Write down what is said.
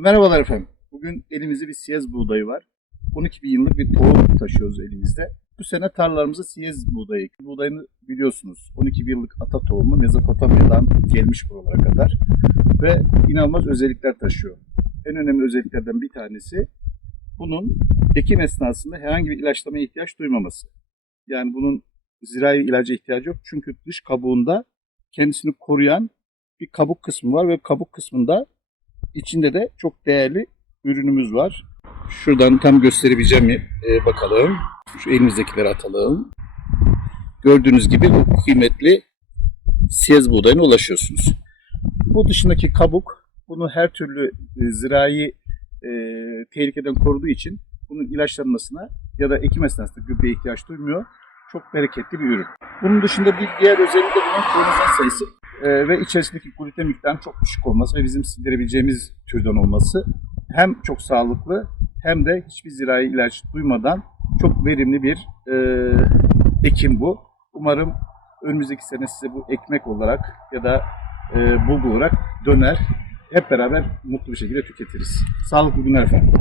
Merhabalar efendim. Bugün elimizde bir siyez buğdayı var. 12 bin yıllık bir tohum taşıyoruz elimizde. Bu sene tarlalarımıza siyez buğdayı. Buğdayını biliyorsunuz 12 bin yıllık ata tohumu Mezopotamya'dan gelmiş buralara kadar. Ve inanılmaz özellikler taşıyor. En önemli özelliklerden bir tanesi bunun ekim esnasında herhangi bir ilaçlamaya ihtiyaç duymaması. Yani bunun zirai ilaca ihtiyacı yok. Çünkü dış kabuğunda kendisini koruyan bir kabuk kısmı var ve kabuk kısmında içinde de çok değerli ürünümüz var. Şuradan tam gösterebileceğim? Ee, bakalım. Şu elimizdekileri atalım. Gördüğünüz gibi bu kıymetli siyez buğdayına ulaşıyorsunuz. Bu dışındaki kabuk bunu her türlü e, zirai e, tehlikeden koruduğu için bunun ilaçlanmasına ya da ekim esnasında gübreye ihtiyaç duymuyor. Çok bereketli bir ürün. Bunun dışında bir diğer özelliği de bunun kromozom sayısı e, ve içerisindeki gluten miktarının çok düşük olması ve bizim sindirebileceğimiz türden olması hem çok sağlıklı hem de hiçbir zirai ilaç duymadan çok verimli bir e, ekim bu. Umarım önümüzdeki sene size bu ekmek olarak ya da e, bulgur olarak döner. Hep beraber mutlu bir şekilde tüketiriz. Sağlıklı günler efendim.